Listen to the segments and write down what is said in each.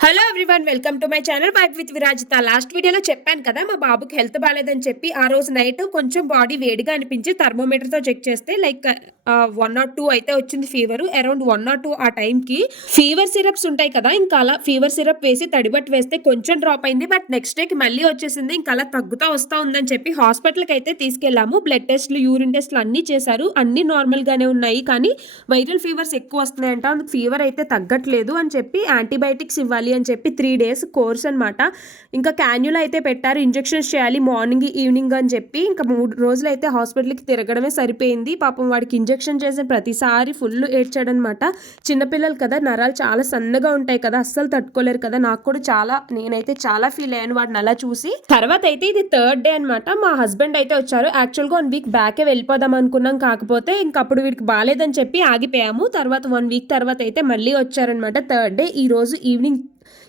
Hello everyone, welcome to my channel vibe with Virajitha. Last వీడియోలో చెప్పాను కదా మా బాబుకి హెల్త్ బాగాలేదని చెప్పి. ఆ రోజు నైట్ కొంచెం బాడీ వేడిగా అనిపించి థర్మోమీటర్తో చెక్ చేస్తే లైక్ 102 అయితే వచ్చింది ఫీవర్. అరౌండ్ 102 ఆ టైంకి ఫీవర్ సిరప్స్ ఉంటాయి కదా, ఇంకా అలా ఫీవర్ సిరప్ వేసి తడిబట్టి వేస్తే కొంచెం డ్రాప్ అయింది. బట్ నెక్స్ట్ డేకి మళ్ళీ వచ్చేసింది. ఇంకా అలా తగ్గుతా వస్తూ ఉందని చెప్పి హాస్పిటల్కి అయితే తీసుకెళ్ళాము. బ్లడ్ టెస్ట్లు, యూరిన్ టెస్ట్లు అన్నీ చేశారు. అన్నీ నార్మల్గానే ఉన్నాయి, కానీ వైరల్ ఫీవర్స్ ఎక్కువ వస్తున్నాయంట. అందుకు ఫీవర్ అయితే తగ్గట్లేదు అని చెప్పి యాంటీబయాటిక్స్ ఇవ్వాలి అని చెప్పి 3 days కోర్స్ అనమాట. ఇంకా క్యాన్యులా అయితే పెట్టారు, ఇంజెక్షన్స్ చేయాలి మార్నింగ్ ఈవినింగ్ అని చెప్పి. ఇంకా 3 రోజులు అయితే హాస్పిటల్కి తిరగడమే సరిపోయింది. పాపం వాడికి ఇంజెక్షన్ చేసిన ప్రతిసారి ఫుల్ ఏడ్చాడనమాట. చిన్నపిల్లలు కదా, నరాలు చాలా సన్నగా ఉంటాయి కదా, అస్సలు తట్టుకోలేరు కదా. నాకు కూడా నేనైతే చాలా ఫీల్ అయ్యాను వాడిని అలా చూసి. తర్వాత అయితే ఇది 3rd day అనమాట. మా హస్బెండ్ అయితే వచ్చారు. యాక్చువల్గా 1 week బ్యాకే వెళ్ళిపోదాం అనుకున్నాం, కాకపోతే ఇంకప్పుడు వీడికి బాగాలేదని చెప్పి ఆగిపోయాము. తర్వాత 1 week తర్వాత అయితే మళ్ళీ వచ్చారనమాట. 3rd day ఈ రోజు ఈవినింగ్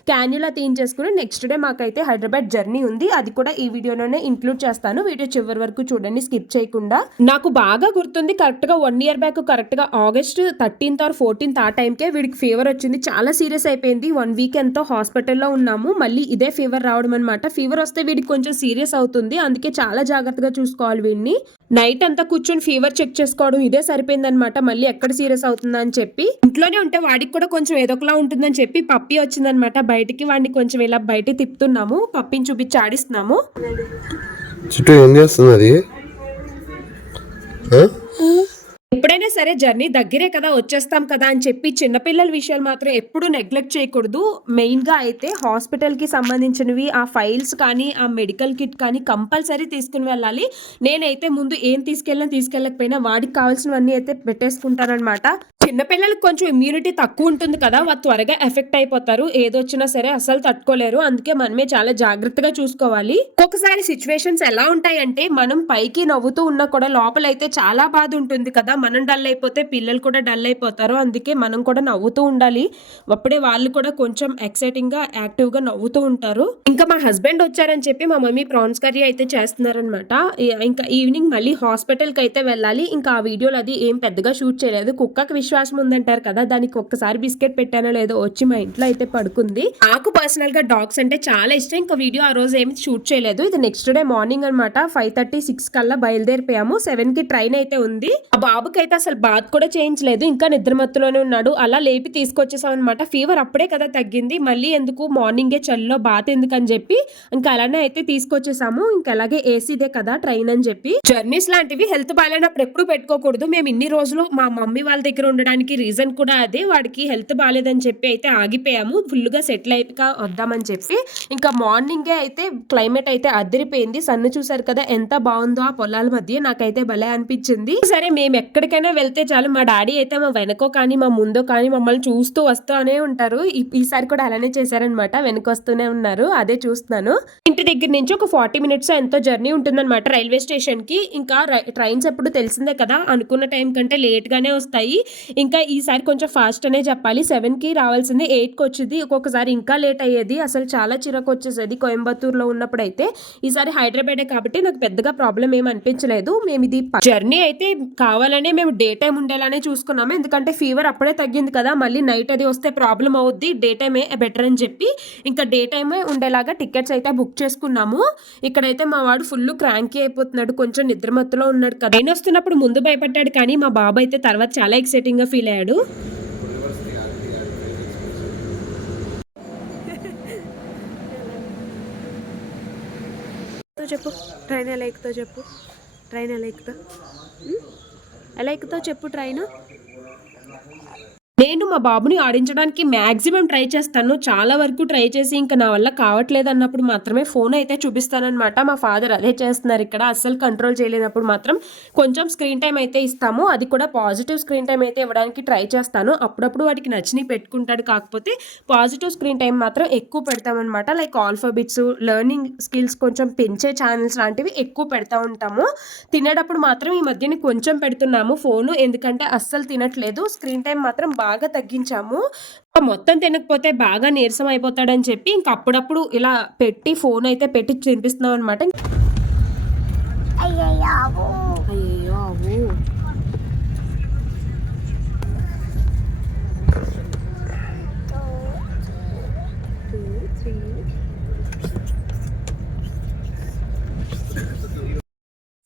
క్యాన్యులా తీయించేసుకుని నెక్స్ట్ డే మాకైతే హైదరాబాద్ జర్నీ ఉంది. అది కూడా ఈ వీడియోలోనే ఇంక్లూడ్ చేస్తాను. వీడియో చివరి వరకు చూడండి, స్కిప్ చేయకుండా. నాకు బాగా గుర్తుంది, కరెక్ట్గా 1 year బ్యాక్, కరెక్ట్గా August 13th or 14th ఆ టైంకే వీడికి ఫీవర్ వచ్చింది. చాలా సీరియస్ అయిపోయింది. 1 week ఎంతో హాస్పిటల్లో ఉన్నాము. మళ్ళీ ఇదే ఫీవర్ రావడం అనమాట. ఫీవర్ వస్తే వీడికి కొంచెం సీరియస్ అవుతుంది, అందుకే చాలా జాగ్రత్తగా చూసుకోవాలి వీడిని. నైట్ అంతా కూర్చొని ఫీవర్ చెక్ చేసుకోవడం ఇదే సరిపోయిందనమాట. మళ్ళీ ఎక్కడ సీరియస్ అవుతుందా అని చెప్పి ఇంట్లోనే ఉంటే వాడికి కూడా కొంచెం ఏదోకలా ఉంటుందని చెప్పి పప్పి వచ్చిందనమాట బయటికి. వాడిని కొంచెం ఇలా బయట తిప్పుతున్నాము, పప్పిని చూపించి ఆడిస్తున్నాము. చుట్టూ ఏం చేస్తున్నది? ఎప్పుడైనా సరే జర్నీ దగ్గరే కదా, వచ్చేస్తాం కదా అని చెప్పి చిన్నపిల్లల విషయాలు మాత్రం ఎప్పుడు నెగ్లెక్ట్ చేయకూడదు. మెయిన్గా అయితే హాస్పిటల్కి సంబంధించినవి, ఆ ఫైల్స్ కానీ, ఆ మెడికల్ కిట్ కానీ కంపల్సరీ తీసుకుని వెళ్ళాలి. నేనైతే ముందు ఏం తీసుకెళ్ళకపోయినా వాడికి కావాల్సినవన్నీ అయితే పెట్టేసుకుంటానమాట. చిన్నపిల్లలకు కొంచెం ఇమ్యూనిటీ తక్కువ ఉంటుంది కదా, వాళ్ళు త్వరగా ఎఫెక్ట్ అయిపోతారు. ఏదొచ్చినా సరే అసలు తట్టుకోలేరు. అందుకే మనమే చాలా జాగ్రత్తగా చూసుకోవాలి. ఒక్కొక్కసారి సిచ్యువేషన్స్ ఎలా ఉంటాయంటే, మనం పైకి నవ్వుతూ ఉన్నా కూడా లోపలైతే చాలా బాధ ఉంటుంది కదా. మనం డల్ అయిపోతే పిల్లలు కూడా డల్ అయిపోతారు. అందుకే మనం కూడా నవ్వుతూ ఉండాలి. అప్పుడే వాళ్ళు కూడా కొంచెం ఎక్సైటింగ్గా, యాక్టివ్గా నవ్వుతూ ఉంటారు. ఇంకా మా హస్బెండ్ వచ్చారని చెప్పి మా మమ్మీ ప్రాన్స్ కర్రీ అయితే చేస్తున్నారనమాట. ఇంకా ఈవినింగ్ మళ్ళీ హాస్పిటల్కి అయితే వెళ్ళాలి. ఇంకా ఆ వీడియోలు అది ఏం పెద్దగా షూట్ చేయలేదు. కుక్కకి విశ్వాసం ఉందంటారు కదా, దానికి ఒక్కసారి బిస్కెట్ పెట్టానో లేదో వచ్చి మా ఇంట్లో అయితే పడుకుంది. నాకు పర్సనల్ గా డాగ్స్ అంటే చాలా ఇష్టం. ఇంకా వీడియో ఆ రోజు ఏమి షూట్ చేయలేదు. ఇది నెక్స్ట్ డే మార్నింగ్ అనమాట. 5:30-6 కల్లా బయలుదేరిపోయాము. 7 కి ట్రైన్ అయితే ఉంది. ఆ బాబుకి అయితే అసలు బాత్ కూడా చేయించలేదు, ఇంకా నిద్రమత్తులోనే ఉన్నాడు. అలా లేపి తీసుకొచ్చేసాం అనమాట. ఫీవర్ అప్పుడే కదా తగ్గింది, మళ్ళీ ఎందుకు మార్నింగే చలిలో బాత్ ఎందుకు అని చెప్పి ఇంకా అలానే అయితే తీసుకొచ్చేసాము. ఇంకా అలాగే ఏసీదే కదా ట్రైన్ అని చెప్పి. జర్నీస్ లాంటివి హెల్త్ బాగాలేనప్పుడు ఎప్పుడు పెట్టుకోకూడదు. మేము ఇన్ని రోజులు మా మమ్మీ వాళ్ళ దగ్గర ఉండడానికి రీజన్ కూడా అదే. వాడికి హెల్త్ బాగాలేదని చెప్పి అయితే ఆగిపోయాము. ఫుల్గా సెటిల్ అయిపోయి వద్దామని చెప్పి. ఇంకా మార్నింగే అయితే క్లైమేట్ అయితే అదిరిపోయింది. సన్ను చూసారు కదా ఎంత బాగుందో ఆ పొలాల మధ్య. నాకైతే భలే అనిపించింది. సరే మేము ఎక్కడికైనా వెళ్తే చాలు, మా డాడీ అయితే మా వెనకో కానీ మా ముందో కానీ మమ్మల్ని చూస్తూ వస్తూనే ఉంటారు. ఈసారి కూడా అలానే చేశారనమాట, వెనకొస్తూనే ఉన్నారు. అదే చూస్తున్నాను. ఇంటి దగ్గర నుంచి ఒక 40 minutes ఎంతో జర్నీ ఉంటుందన్నమాట రైల్వే స్టేషన్ కి. ఇంకా ట్రైన్స్ ఎప్పుడు తెలిసిందే కదా, అనుకున్న టైం కంటే లేట్ గానే వస్తాయి. ఇంకా ఈసారి కొంచెం ఫాస్ట్ అనే చెప్పాలి. 7 కి రావాల్సింది 8 కి వచ్చింది. ఒక్కొక్కసారి ఇంకా లేట్ అయ్యేది. అసలు చాలా చిరాకు వచ్చేసేది కోయంబత్తూరులో ఉన్నప్పుడు అయితే. ఈసారి హైదరాబాదే కాబట్టి నాకు పెద్దగా ప్రాబ్లం ఏమి అనిపించలేదు. మేము ఇది జర్నీ అయితే కావాలనే మేము డే టైం ఉండేలానే చూసుకున్నాము. ఎందుకంటే ఫీవర్ అప్పుడే తగ్గింది కదా, మళ్ళీ నైట్ అది వస్తే ప్రాబ్లం అవుద్ది. డే టైమే బెటర్ అని చెప్పి ఇంకా డే టైమే ఉండేలాగా టికెట్స్ అయితే బుక్ చేసుకున్నాము. ఇక్కడైతే మా వాడు ఫుల్ క్రాంకీ అయిపోతున్నాడు, కొంచెం నిద్రమత్తులో ఉన్నాడు కదా. నేను వస్తున్నప్పుడు ముందు భయపడ్డాడు, కానీ మా బాబు అయితే తర్వాత చాలా ఎక్సైటింగ్ గా ఫీల్ అయ్యాడు. చెప్పు ట్రైన్ ఎలా ఎక్కుతావు చెప్పు. ట్రైన్ ఎలా ఎక్కుతావు, ఎలా ఎక్కుతావు చెప్పు ట్రైన్. నేను మా బాబుని ఆడించడానికి మ్యాక్సిమం ట్రై చేస్తాను. చాలా వరకు ట్రై చేసి ఇంకా నా వల్ల కావట్లేదు అన్నప్పుడు మాత్రమే ఫోన్ అయితే చూపిస్తానమాట. మా ఫాదర్ అదే చేస్తున్నారు ఇక్కడ. అస్సలు కంట్రోల్ చేయలేనప్పుడు మాత్రం కొంచెం స్క్రీన్ టైం అయితే ఇస్తాము. అది కూడా పాజిటివ్ స్క్రీన్ టైం అయితే ఇవ్వడానికి ట్రై చేస్తాను. అప్పుడప్పుడు వాడికి నచ్చినవి పెట్టుకుంటాడు, కాకపోతే పాజిటివ్ స్క్రీన్ టైం మాత్రం ఎక్కువ పెడతామన్నమాట. లైక్ ఆల్ఫాబెట్స్, లెర్నింగ్ స్కిల్స్ కొంచెం పెంచే ఛానల్స్ లాంటివి ఎక్కువ పెడతా ఉంటాము. తినేటప్పుడు మాత్రం ఈ మధ్యని కొంచెం పెడుతున్నాము ఫోను, ఎందుకంటే అస్సలు తినట్లేదు. స్క్రీన్ టైం మాత్రం బాగా తగ్గించాము. మొత్తం తినకపోతే బాగా నీరసం అయిపోతాడని చెప్పి ఇంక అప్పుడప్పుడు ఇలా పెట్టి ఫోన్ అయితే పెట్టి తినిపిస్తున్నాం అనమాట.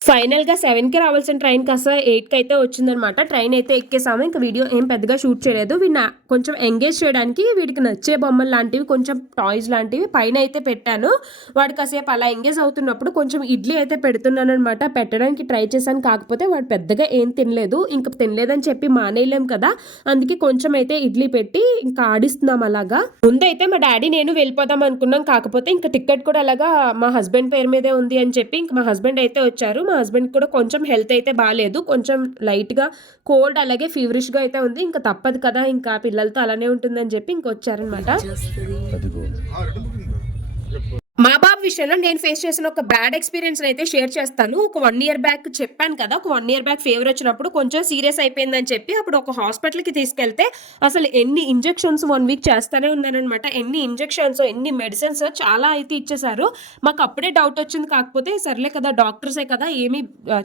ఫైనల్‌గా 7కి రావాల్సిన ట్రైన్ కాస్త 8కి అయితే వచ్చిందనమాట. ట్రైన్ అయితే ఎక్కేసాము. ఇంక వీడియో ఏం పెద్దగా షూట్ చేయలేదు. వీడిని కొంచెం ఎంగేజ్ చేయడానికి వీడికి నచ్చే బొమ్మలు లాంటివి, కొంచెం టాయ్స్ లాంటివి పైన అయితే పెట్టాను. వాడు కాసేపు అలా ఎంగేజ్ అవుతున్నప్పుడు కొంచెం ఇడ్లీ అయితే పెడుతున్నాననమాట. పెట్టడానికి ట్రై చేశాను. కాకపోతే వాడు పెద్దగా ఏం తినలేదు. ఇంక తినలేదని చెప్పి మానేయలేం కదా! అందుకే కొంచెం అయితే ఇడ్లీ పెట్టి ఇంకా ఆడిస్తున్నాం అలాగా. ముందైతే మా డ్యాడీ నేను వెళ్ళిపోదాం అనుకున్నాం. కాకపోతే ఇంక టికెట్ కూడా అలాగా మా హస్బెండ్ పేరు మీదే ఉంది అని చెప్పి ఇంక మా హస్బెండ్ అయితే వచ్చారు. మా హస్బెండ్ కూడా కొంచెం హెల్త్ అయితే బాలేదు. కొంచెం లైట్‌గా కోల్డ్ అలాగే ఫీవరిష్‌గా అయితే ఉంది. ఇంక తప్పదు కదా! ఇంకా పిల్లలతో అలానే ఉంటుందని చెప్పి ఇంకొచ్చారనమాట. మా బాబు విషయంలో నేను ఫేస్ చేసిన ఒక బ్యాడ్ ఎక్స్‌పీరియన్స్ అయితే షేర్ చేస్తాను. ఒక 1 ఇయర్ బ్యాక్ చెప్పాను కదా! ఒక 1 ఇయర్ బ్యాక్ ఫీవర్ వచ్చినప్పుడు కొంచెం సీరియస్ అయిపోయిందని చెప్పి అప్పుడు ఒక హాస్పిటల్‌కి తీసుకెళ్తే అసలు ఎన్ని ఇంజెక్షన్స్ 1 వీక్ చేస్తానే ఉన్నాననమాట. ఎన్ని ఇంజెక్షన్స్, ఎన్ని మెడిసిన్స్ చాలా అయితే ఇచ్చేసారు. మాకు అప్పుడే డౌట్ వచ్చింది. కాకపోతే సర్లే కదా డాక్టర్సే కదా ఏమి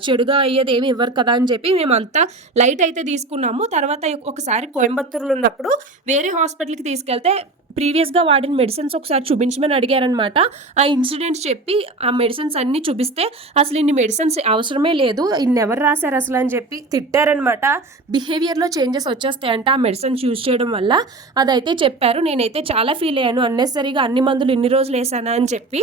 చెడుగా అయ్యేది ఏమి ఇవ్వరు కదా అని చెప్పి మేమంతా లైట్ అయితే తీసుకున్నాము. తర్వాత ఒకసారి కోయంబత్తూర్‌లో ఉన్నప్పుడు వేరే హాస్పిటల్‌కి తీసుకెళ్తే ప్రీవియస్‌గా వాడిన మెడిసిన్స్ ఒకసారి చూపించమని అడిగారనమాట. ఆ ఇన్సిడెంట్స్ చెప్పి ఆ మెడిసిన్స్ అన్నీ చూపిస్తే అసలు ఇన్ని మెడిసిన్స్ అవసరమే లేదు. ఇన్ని ఎవరు రాశారు అసలు అని చెప్పి తిట్టారనమాట. బిహేవియర్‌లో చేంజెస్ వచ్చేస్తాయంట ఆ మెడిసిన్స్ యూజ్ చేయడం వల్ల. అదైతే చెప్పారు. నేనైతే చాలా ఫీల్ అయ్యాను. అన్నెసెసరీగా అన్ని మందులు ఇన్ని రోజులు వేసానా అని చెప్పి.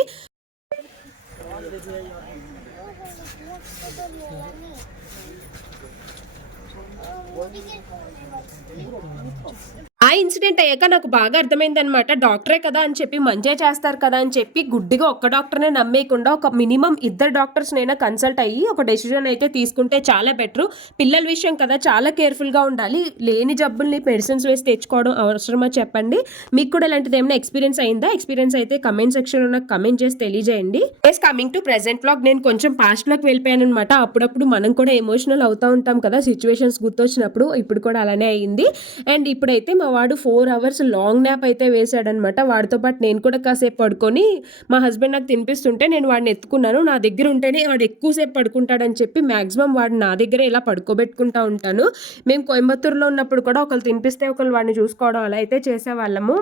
ఆ ఇన్సిడెంట్ అయ్యాక నాకు బాగా అర్థమైందనమాట. డాక్టరే కదా అని చెప్పి మంచే చేస్తారు కదా అని చెప్పి గుడ్డిగా ఒక్క డాక్టర్‌నే నమ్మేయకుండా ఒక మినిమమ్ 2 డాక్టర్స్‌నైనా కన్సల్ట్ అయ్యి ఒక డెసిషన్ అయితే తీసుకుంటే చాలా బెటరు. పిల్లల విషయం కదా చాలా కేర్‌ఫుల్‌గా ఉండాలి. లేని జబ్బుల్ని మెడిసిన్స్ వేసి తెచ్చుకోవడం అవసరమా చెప్పండి? మీకు కూడా ఇలాంటిది ఏమైనా ఎక్స్‌పీరియన్స్ అయిందా? ఎక్స్‌పీరియన్స్ అయితే కమెంట్ సెక్షన్‌లో నాకు కమెంట్ చేసి తెలియజేయండి. కమింగ్ టు ప్రెజెంట్ వ్లాగ్ నేను కొంచెం పాస్ట్‌లోకి వెళ్ళిపోయాననమాట. అప్పుడప్పుడు మనం కూడా ఎమోషనల్ అవుతా ఉంటాం కదా సిట్యుయేషన్స్ గుర్తొచ్చినప్పుడు. ఇప్పుడు కూడా అలానే అయింది. అండ్ ఇప్పుడైతే మా వాడు 4 అవర్స్ లాంగ్ న్యాప్ అయితే వేశాడనమాట. వాడితో పాటు నేను కూడా కాసేపు పడుకొని మా హస్బెండ్ నాకు తినిపిస్తుంటే నేను వాడిని ఎత్తుకున్నాను. నా దగ్గర ఉంటేనే వాడు ఎక్కువసేపు పడుకుంటాడని చెప్పి మ్యాక్సిమం వాడిని నా దగ్గరే ఇలా పడుకోబెట్టుకుంటా ఉంటాను. మేము కోయంబత్తూర్‌లో ఉన్నప్పుడు కూడా ఒకళ్ళు తినిపిస్తే ఒకళ్ళు వాడిని చూసుకోవడం అలా అయితే చేసేవాళ్ళము.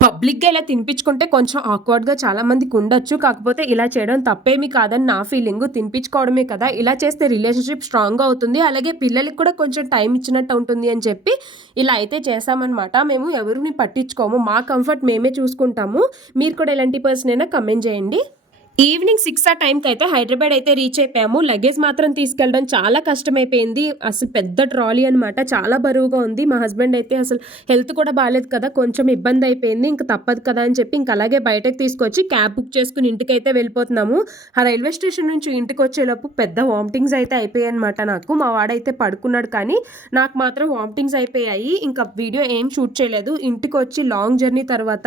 పబ్లిక్‌గా ఇలా తినిపించుకుంటే కొంచెం ఆక్వర్డ్‌గా చాలా మందికి ఉండొచ్చు. కాకపోతే ఇలా చేయడం తప్పేమీ కాదని నా ఫీలింగు. తినిపించుకోవడమే కదా! ఇలా చేస్తే రిలేషన్‌షిప్ స్ట్రాంగ్‌గా అవుతుంది. అలాగే పిల్లలకి కూడా కొంచెం టైం ఇచ్చినట్టు ఉంటుంది అని చెప్పి ఇలా అయితే చేశామనమాట. మేము ఎవరిని పట్టించుకోము. మా కంఫర్ట్ మేమే చూసుకుంటాము. మీరు కూడా ఎలాంటి పర్సన్ అయినా కమెంట్ చేయండి. ఈవినింగ్ 6 ఆ టైంకి అయితే హైదరాబాద్ అయితే రీచ్ అయిపోయాము. లగేజ్ మాత్రం తీసుకెళ్ళడం చాలా కష్టమైపోయింది. అసలు పెద్ద ట్రాలీ అనమాట. చాలా బరువుగా ఉంది. మా హస్బెండ్ అయితే అసలు హెల్త్ కూడా బాలేదు కదా! కొంచెం ఇబ్బంది అయిపోయింది. ఇంక తప్పదు కదా అని చెప్పి ఇంక అలాగే బయటకు తీసుకొచ్చి క్యాబ్ బుక్ చేసుకుని ఇంటికైతే వెళ్ళిపోతున్నాము. ఆ రైల్వే స్టేషన్ నుంచి ఇంటికి వచ్చేలోపు పెద్ద వామిటింగ్స్ అయితే అయిపోయాయన్నమాట నాకు. మా వాడైతే పడుకున్నాడు కానీ నాకు మాత్రం వామిటింగ్స్ అయిపోయాయి. ఇంకా వీడియో ఏం షూట్ చేయలేదు. ఇంటికి వచ్చి లాంగ్ జర్నీ తర్వాత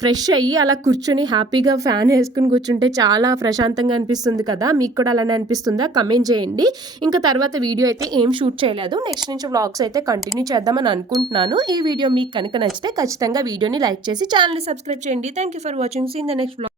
ఫ్రెష్ అయ్యి అలా కూర్చొని హ్యాపీగా ఫ్యాన్ వేసుకుని కూర్చుంటే చాలా ప్రశాంతంగా అనిపిస్తుంది కదా! మీకు కూడా అలానే అనిపిస్తుందా? కమెంట్ చేయండి. ఇంకా తర్వాత వీడియో అయితే ఏం షూట్ చేయలేదు. నెక్స్ట్ నుంచి వ్లాగ్స్ అయితే కంటిన్యూ చేద్దామని అనుకుంటున్నాను. ఈ వీడియో మీకు కనుక నచ్చితే ఖచ్చితంగా వీడియోని లైక్ చేసి ఛానల్‌ని సబ్స్క్రైబ్ చేయండి. Thank you for watching. See in the next vlog.